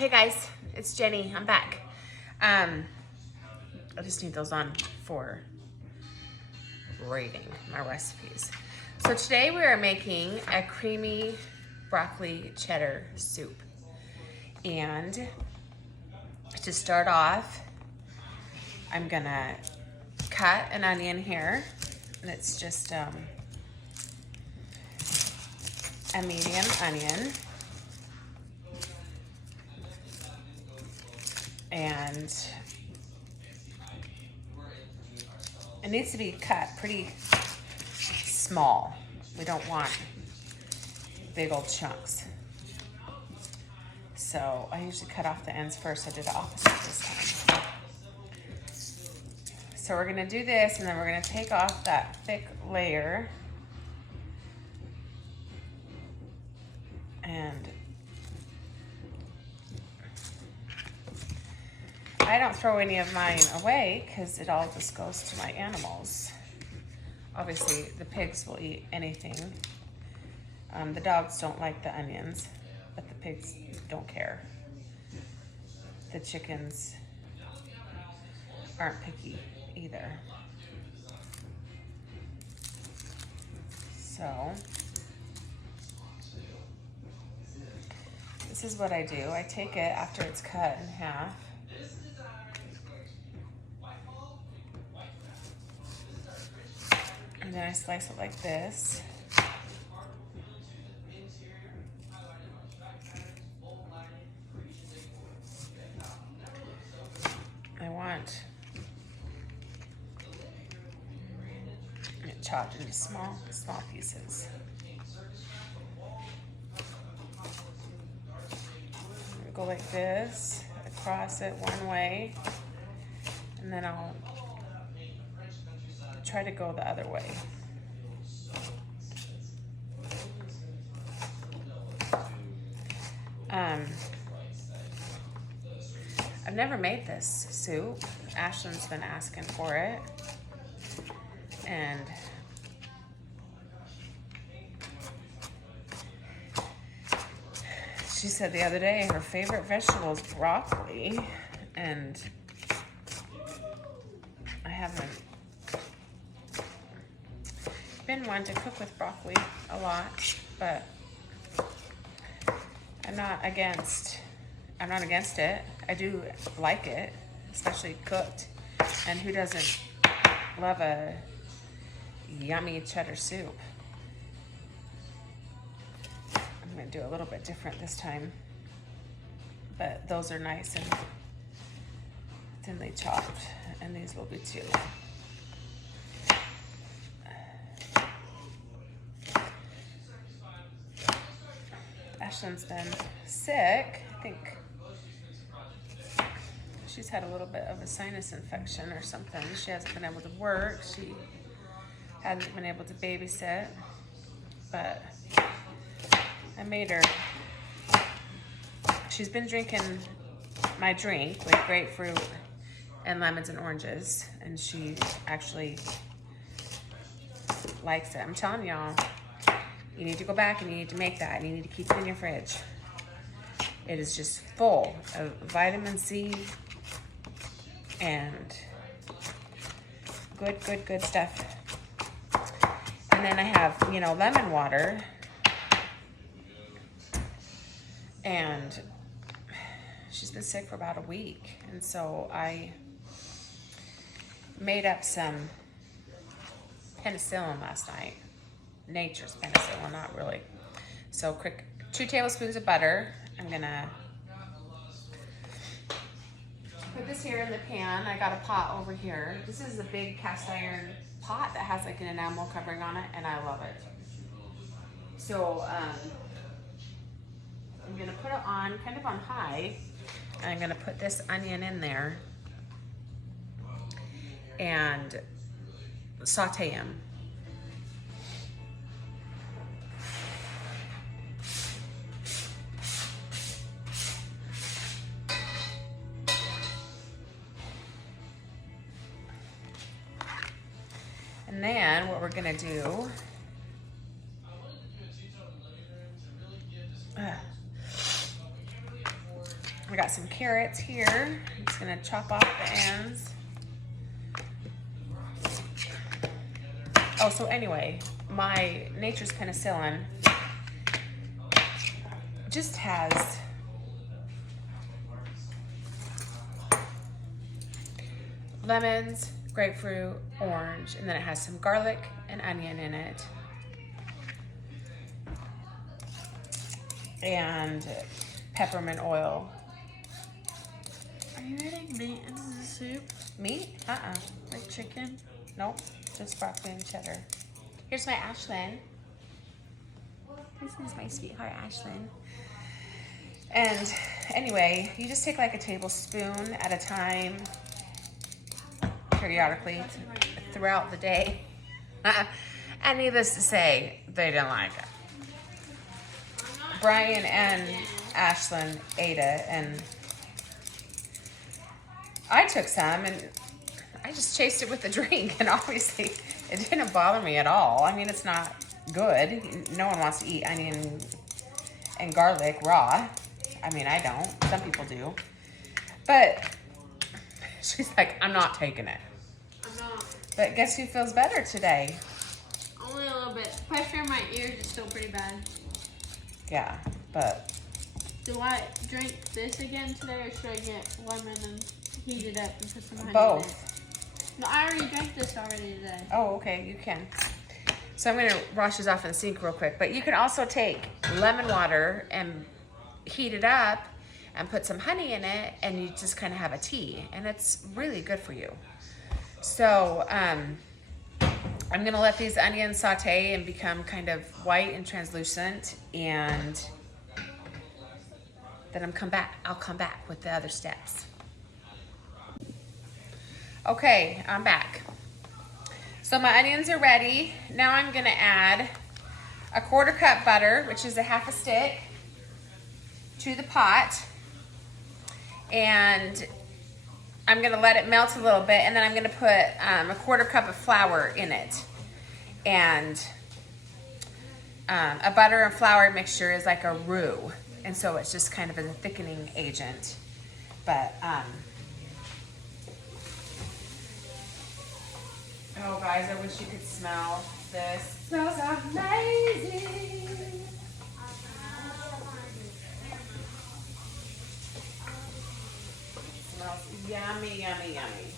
Hey guys, it's Jenny. I'm back. I just need those on for rating my recipes. So today we are making a creamy broccoli cheddar soup. And to start off, I'm gonna cut an onion here. And it's just a medium onion. And it needs to be cut pretty small. We don't want big old chunks. So I usually cut off the ends first. I did the opposite this time. So we're gonna do this, and then we're gonna take off that thick layer. And I don't throw any of mine away because it all just goes to my animals. Obviously, the pigs will eat anything. The dogs don't like the onions, but the pigs don't care. The chickens aren't picky either. So, this is what I do. I take it after it's cut in half. And then I slice it like this. I want it chopped into small pieces. Go like this, across it one way, and then I'll try to go the other way. I've never made this soup. Ashlyn's been asking for it. And she said the other day her favorite vegetable is broccoli, and I haven't been one to cook with broccoli a lot, but I'm not against it. I do like it, especially cooked. And who doesn't love a yummy cheddar soup? I'm gonna do a little bit different this time, but those are nice and thinly chopped, and these will be too. Ashlyn's been sick. I think she's had a little bit of a sinus infection or something. She hasn't been able to work. She hasn't been able to babysit, but I made her. She's been drinking my drink with grapefruit and lemons and oranges, and she actually likes it. I'm telling y'all, you need to go back and you need to make that, and you need to keep it in your fridge. It is just full of vitamin C and good stuff. And then I have, lemon water. And she's been sick for about a week. And so I made up some penicillin last night. Nature's penicillin, not really. So quick, 2 tablespoons of butter. I'm gonna put this here in the pan. I got a pot over here. This is a big cast iron pot that has like an enamel covering on it, and I love it. So I'm gonna put it on, kind of on high, and I'm gonna put this onion in there and saute him. And then what we're gonna do, got some carrots here. I'm just gonna chop off the ends. Oh, so anyway, my Nature's Penicillin just has lemons, grapefruit, orange, and then it has some garlic and onion in it. And peppermint oil. Are you adding meat into the soup? Meat? Like chicken? Nope, just broccoli and cheddar. Here's my Ashlyn. This is my sweetheart Ashlyn. And anyway, you just take like a tablespoon at a time, periodically throughout the day. And needless to say, they didn't like it. Brian and Ashlyn ate it, and I took some, and I just chased it with the drink, and obviously it didn't bother me at all. I mean, it's not good. No one wants to eat onion and garlic raw. I mean, I don't. Some people do. But she's like, I'm not taking it. I'm not. But guess who feels better today? Only a little bit. Pressure in my ears is still pretty bad. Yeah, but... Do I drink this again today, or should I get lemon and heat it up and put some honey both. in it? No, I already drank this already today. Oh, okay, you can. So I'm gonna wash this off in the sink real quick. But you can also take lemon water and heat it up and put some honey in it, and you just kind of have a tea, and it's really good for you. So I'm gonna let these onions saute and become kind of white and translucent, and then I'll come back with the other steps. Okay, I'm back. So my onions are ready. Now I'm gonna add a 1/4 cup butter, which is a 1/2 stick, to the pot. And I'm gonna let it melt a little bit, and then I'm gonna put a 1/4 cup of flour in it. And a butter and flour mixture is like a roux. And so it's just kind of a thickening agent. But, oh guys, I wish you could smell this. It smells amazing. It smells yummy, yummy, yummy.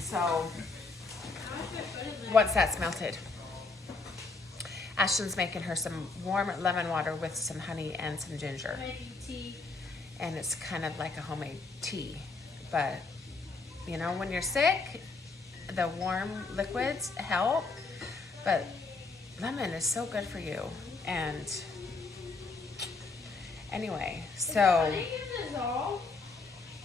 So, once that's melted, Ashlyn's making her some warm lemon water with some honey and some ginger. Making tea. And it's kind of like a homemade tea. But, you know, when you're sick, the warm liquids help. But lemon is so good for you. And anyway, so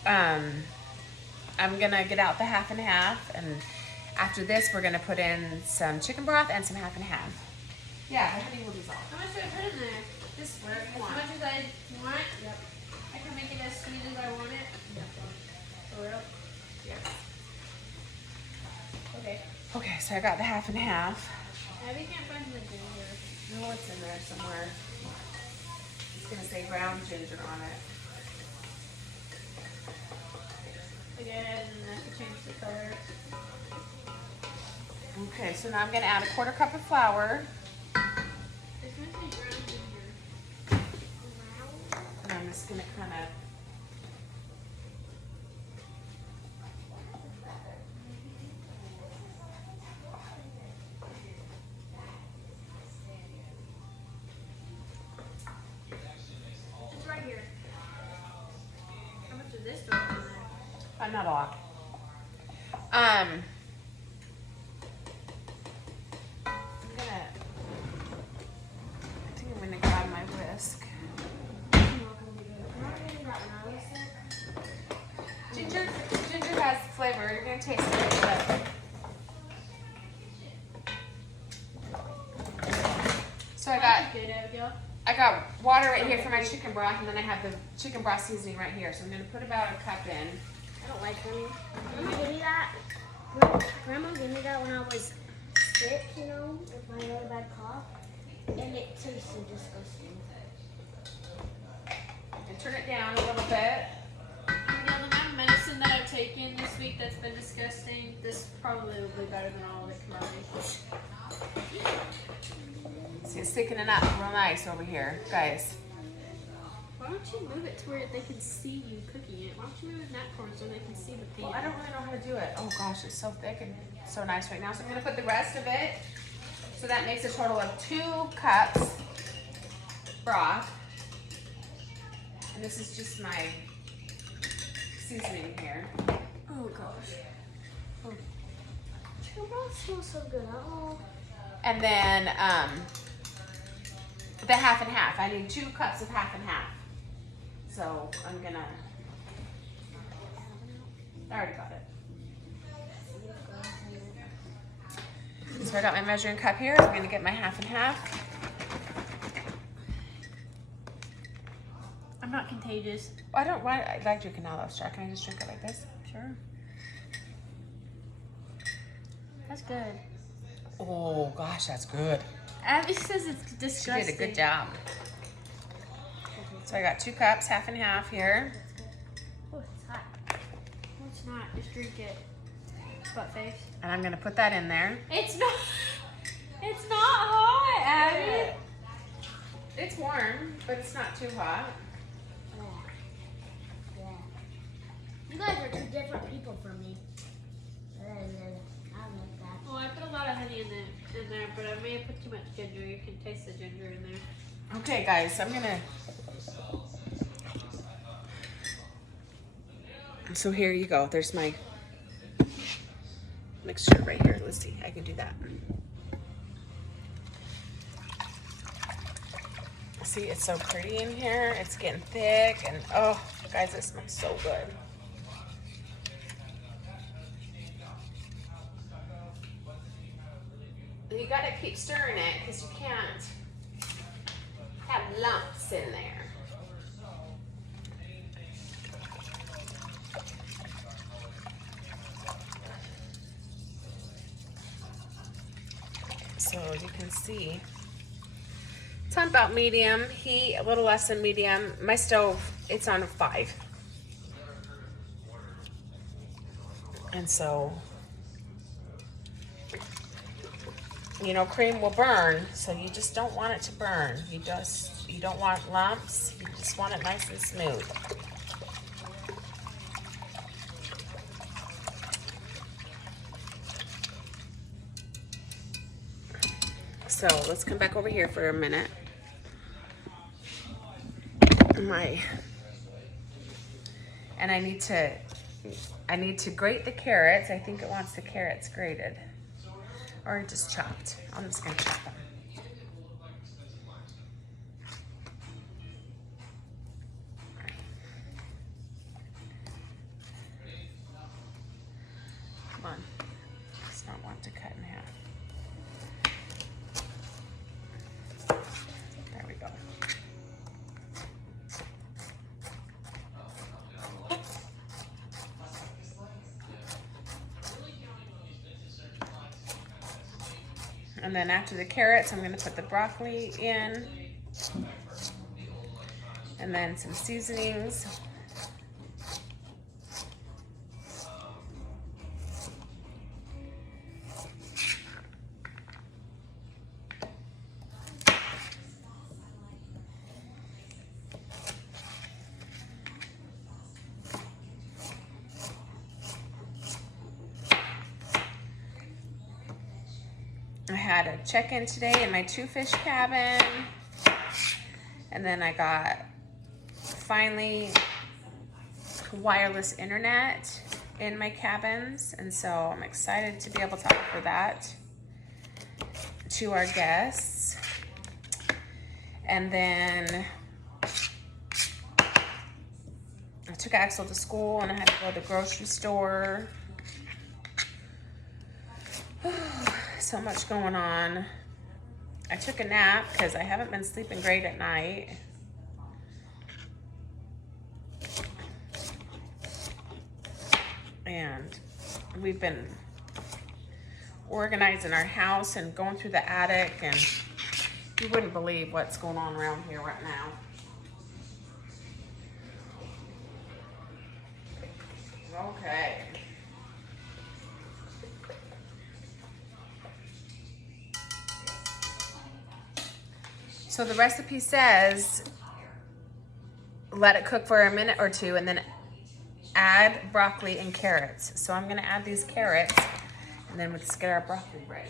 I'm gonna get out the 1/2 and 1/2, and after this we're gonna put in some chicken broth and some 1/2 and 1/2. Yeah, honey will dissolve. How much do I put in there? Just whatever you As want. much as I want? Yep. I can make it as sweet as I want it? Yep. For real? Yes. Okay. Okay, so I got the 1/2 and 1/2. Abby can't find the ginger. No, it's in there somewhere. It's gonna say ground ginger on it. Again, and I can change the color. Okay, so now I'm gonna add a 1/4 cup of flour. It's gonna say ground ginger. And I'm just gonna kind of It's right here. How much of this do I put in there? not a lot. I'm gonna grab my whisk. Ginger has flavor. You're gonna taste it. But... So I got water right here for my chicken broth, and then I have the chicken broth seasoning right here. So I'm gonna put about a cup in. I don't like honey. Grandma gave me that. Grandma gave me that when I was sick, you know, with my really bad cough. And it tastes so disgusting. And turn it down a little bit. You know, the amount of medicine that I've taken this week that's been disgusting, this probably will be better than all of it combined. See, it's thickening up real nice over here, guys. Why don't you move it to where they can see you cooking it? Why don't you move it in that corner so they can see the pan? Well, I don't really know how to do it. Oh gosh, it's so thick and so nice right now. So I'm gonna put the rest of it. So that makes a total of 2 cups broth. And this is just my seasoning here. Oh gosh. Your broth smells so good. Oh. And then the half and half. I need 2 cups of half and half. So I'm gonna, I already got it. So I got my measuring cup here. I'm gonna get my half and half. I'm not contagious. I like drinking olive straw. Can I just drink it like this? Sure. That's good. Oh gosh, that's good. Abby says it's She disgusting. did a good job. So I got 2 cups, half and half here. Oh, it's hot. No, it's not. Just drink it. Butt face. And I'm gonna put that in there. It's not. It's not hot, Abby. It's warm, but it's not too hot. Yeah. You guys are 2 different people from me. I don't like that. Well, I put a lot of honey in there, but I may have put too much ginger. You can taste the ginger in there. Okay, guys, I'm gonna. So here you go. There's my mixture right here. Let's see. I can do that. See, it's so pretty in here. It's getting thick, and oh, guys, it smells so good. You gotta keep stirring it because you can't have lumps in there. So as you can see, it's on about medium heat, a little less than medium. My stove, it's on a 5. And so, you know, cream will burn, so you just don't want it to burn. You don't want lumps, you just want it nice and smooth. So let's come back over here for a minute. And I need to grate the carrots. I think it wants the carrots grated. Or just chopped. I'm just gonna chop them. Come on. Does not want to cut in half. There we go. And then after the carrots, I'm gonna put the broccoli in. And then some seasonings. I had a check-in today in my 2-fish cabin. And then I got finally wireless internet in my cabins. And so I'm excited to be able to offer that to our guests. And then I took Axel to school and I had to go to the grocery store. So much going on. I took a nap because I haven't been sleeping great at night. And we've been organizing our house and going through the attic and You wouldn't believe what's going on around here right now. Okay. So the recipe says let it cook for a minute or two and then add broccoli and carrots. So I'm gonna add these carrots and then let's get our broccoli ready.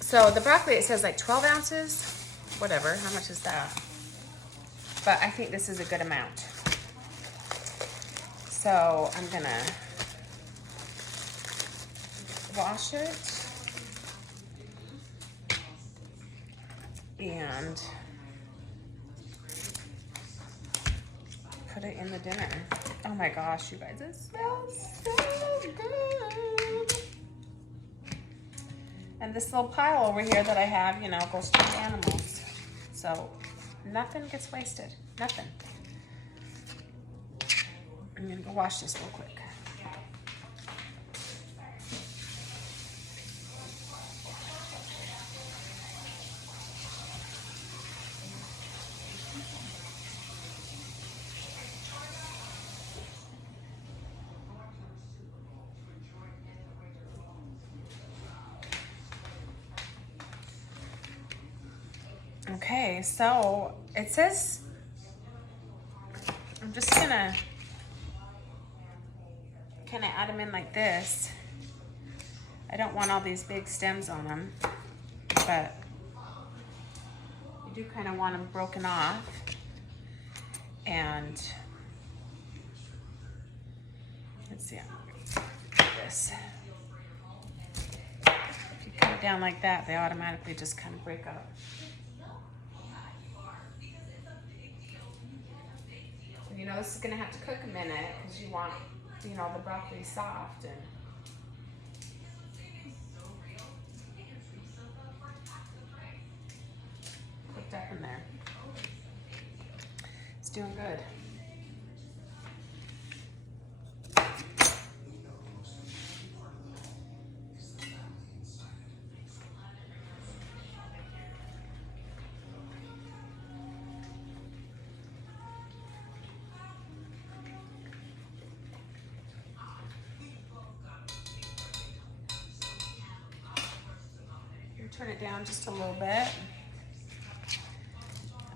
So the broccoli, it says like 12 ounces, whatever, how much is that? But I think this is a good amount. So I'm gonna wash it and put it in the dinner. Oh my gosh, you guys, it smells so good. And this little pile over here that I have, you know, goes to the animals. So nothing gets wasted, nothing. I'm gonna go wash this real quick. Okay, so it says, I'm just gonna kind of add them in like this. I don't want all these big stems on them, but you do kind of want them broken off. And let's see, I'm gonna do this. If you cut it down like that, they automatically just kind of break up. You know, this is gonna have to cook a minute because you want, you know, the broccoli soft and cooked up in there. It's doing good. Turn it down just a little bit.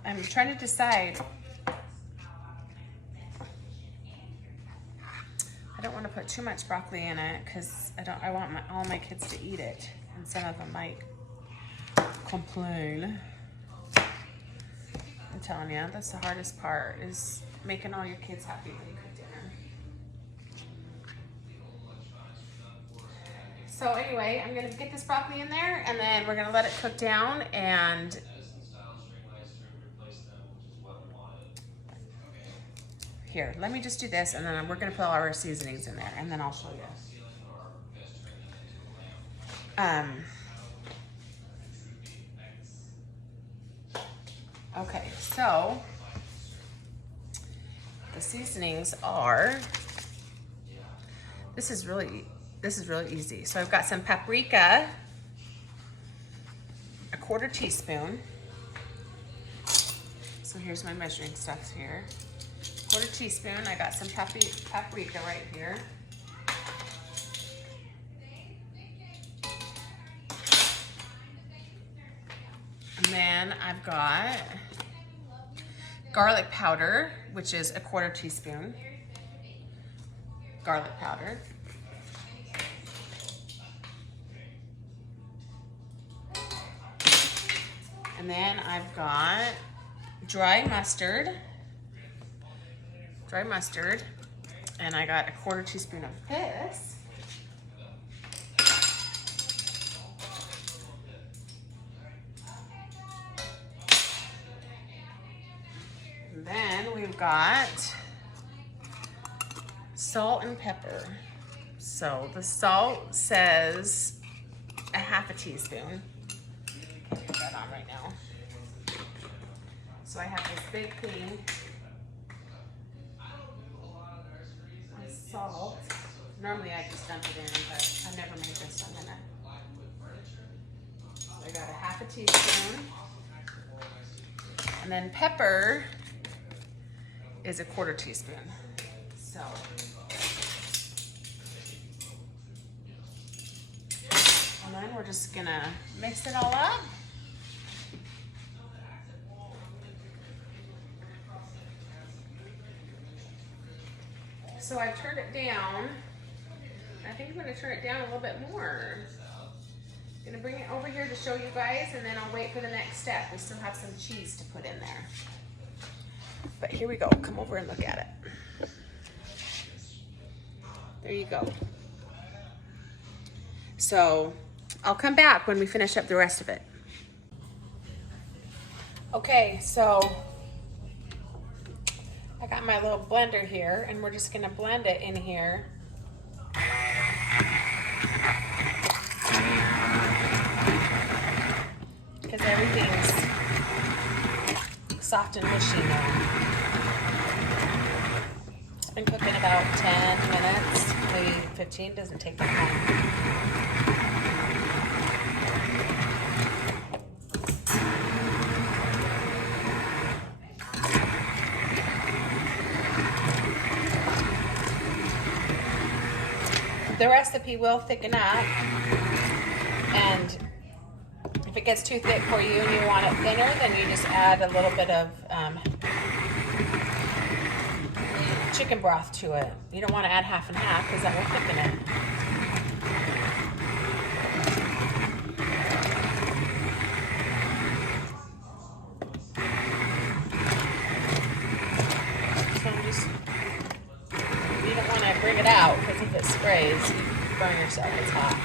I'm trying to decide. I don't want to put too much broccoli in it because I want all my kids to eat it, and some of them might complain. I'm telling you, that's the hardest part, is making all your kids happy when you cook dinner. So anyway, I'm gonna get this broccoli in there and then we're gonna let it cook down, and here, let me just do this and then we're gonna put all our seasonings in there and then I'll show you. Okay, so the seasonings are, this is really easy. So I've got some paprika, a 1/4 teaspoon. So here's my measuring stuff here. 1/4 teaspoon, I got some paprika right here. And then I've got garlic powder, which is a 1/4 teaspoon. Garlic powder. And then I've got dry mustard, and I got a 1/4 teaspoon of this. And then we've got salt and pepper. So the salt says a 1/2 teaspoon. I'll put that on right now. So I have this big thing of salt. Normally I just dump it in, but I've never made this. So I got a half a teaspoon. And then pepper is a 1/4 teaspoon. So. And then we're just gonna mix it all up. So I've turned it down. I think I'm gonna turn it down a little bit more. I'm gonna bring it over here to show you guys, and then I'll wait for the next step. We still have some cheese to put in there. But here we go, come over and look at it. There you go. So I'll come back when we finish up the rest of it. Okay, so I got my little blender here, and we're just gonna blend it in here. Because everything's soft and mushy now. It's been cooking about 10 minutes, maybe 15, doesn't take that long. The recipe will thicken up, and if it gets too thick for you and you want it thinner, then you just add a little bit of chicken broth to it. You don't want to add half and half because that will thicken it. You don't want to bring it out because if it sprays, you burn yourself. It's hot.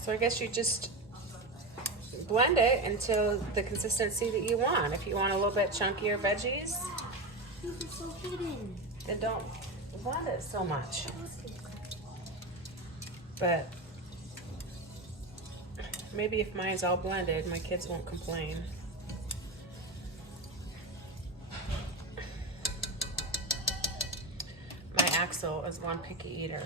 So I guess you just blend it until the consistency that you want. If you want a little bit chunkier veggies, then don't blend it so much. But maybe if mine's all blended, my kids won't complain. My Axel is one picky eater.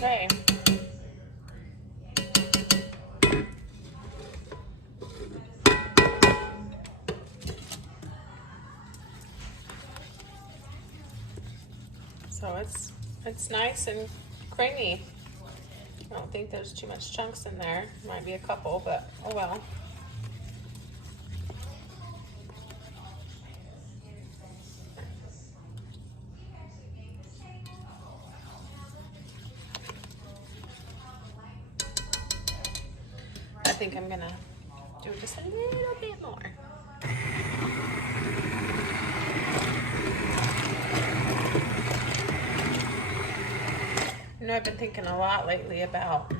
Okay. So it's nice and creamy. I don't think there's too much chunks in there. Might be a couple, but oh well. I think I'm gonna do just a little bit more. You know, I've been thinking a lot lately about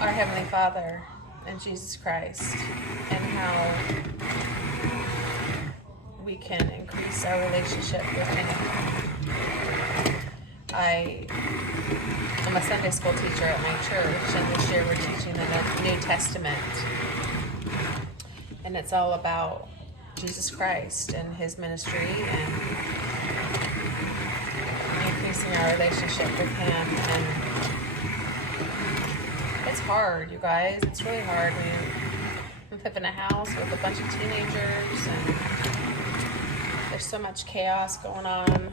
our Heavenly Father and Jesus Christ and how we can increase our relationship with Him. I'm a Sunday school teacher at my church, and this year we're teaching the New Testament. And it's all about Jesus Christ and His ministry and increasing our relationship with Him. And it's hard, you guys. It's really hard when you live in a house with a bunch of teenagers and there's so much chaos going on.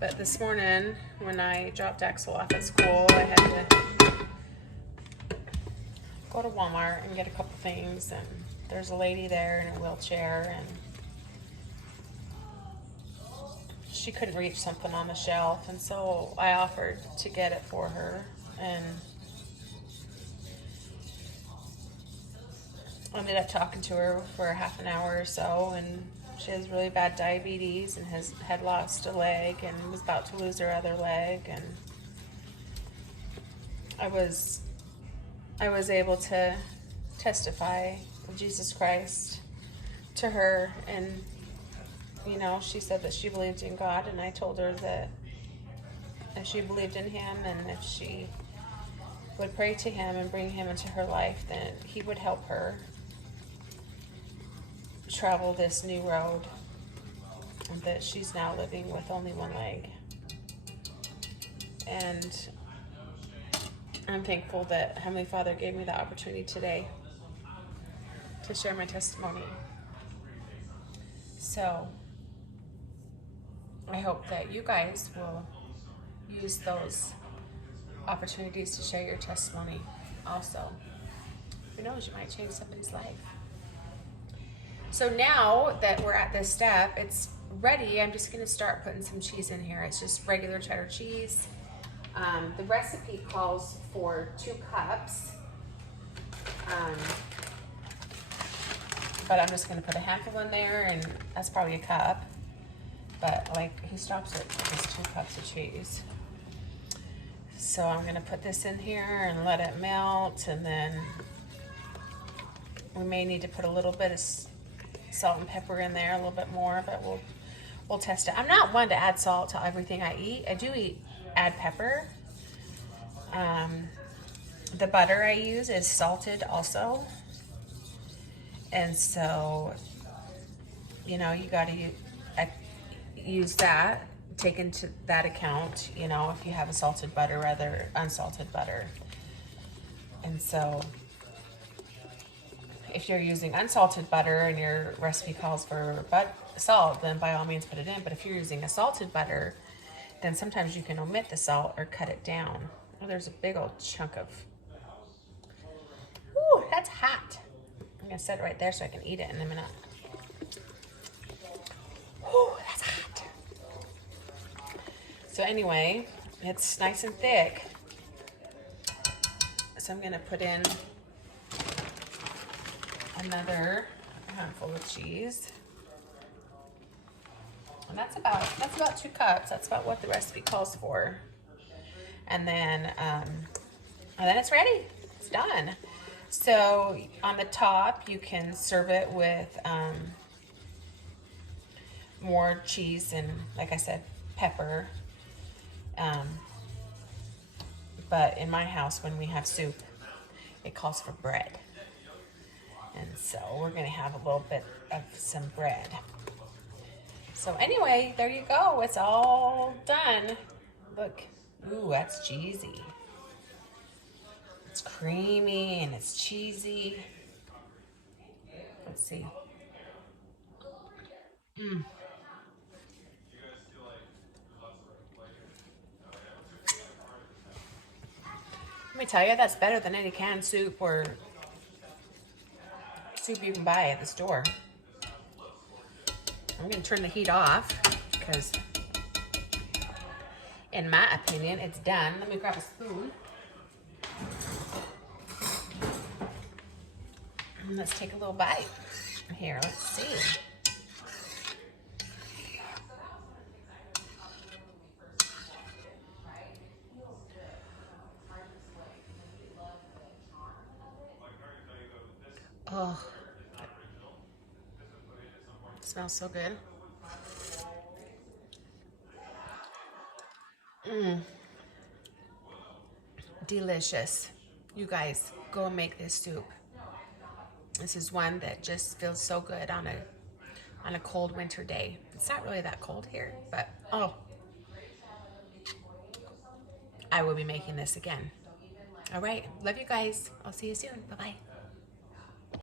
But this morning, when I dropped Axel off at school, I had to go to Walmart and get a couple things, and there's a lady there in a wheelchair, and she couldn't reach something on the shelf, and so I offered to get it for her, and ended up talking to her for half an hour or so, and she has really bad diabetes and had lost a leg and was about to lose her other leg, and I was able to testify of Jesus Christ to her, and you know, she said that she believed in God, and I told her that if she believed in him and if she would pray to him and bring him into her life, then he would help her travel this new road, and that she's now living with only one leg. And I'm thankful that Heavenly Father gave me the opportunity today to share my testimony. So I hope that you guys will use those opportunities to share your testimony also. Who knows, you might change somebody's life. So now that we're at this step, it's ready. I'm just going to start putting some cheese in here. It's just regular cheddar cheese. The recipe calls for 2 cups. But I'm just going to put a handful in there, and that's probably a cup. But like, he stops at just 2 cups of cheese. So I'm going to put this in here and let it melt, and then we may need to put a little bit of salt and pepper in there, a little bit more, but we'll test it. I'm not one to add salt to everything I eat. I do add pepper. The butter I use is salted also, and so, you know, you got to use that, take into that account, you know, if you have a salted butter rather unsalted butter. And so if you're using unsalted butter and your recipe calls for salt, then by all means put it in. But if you're using a salted butter, then sometimes you can omit the salt or cut it down. Oh, there's a big old chunk of, ooh, that's hot. I'm gonna set it right there so I can eat it in a minute. Ooh, that's hot. So anyway, it's nice and thick. So I'm gonna put in another handful of cheese. And that's about 2 cups. That's about what the recipe calls for. And then it's ready. It's done. So on the top, you can serve it with more cheese and, like I said, pepper. But in my house, when we have soup, it calls for bread. And so we're going to have a little bit of some bread. So anyway, there you go. It's all done. Look. Ooh, that's cheesy. It's creamy and it's cheesy. Let's see. Let me tell you, that's better than any canned soup or soup you can buy at the store. I'm going to turn the heat off because, in my opinion, it's done. Let me grab a spoon. And let's take a little bite. Here, let's see. Oh, it smells so good. Delicious. You guys, go and make this soup. This is one that just feels so good on a cold winter day. It's not really that cold here, but oh, I will be making this again. All right, love you guys. I'll see you soon. Bye-bye.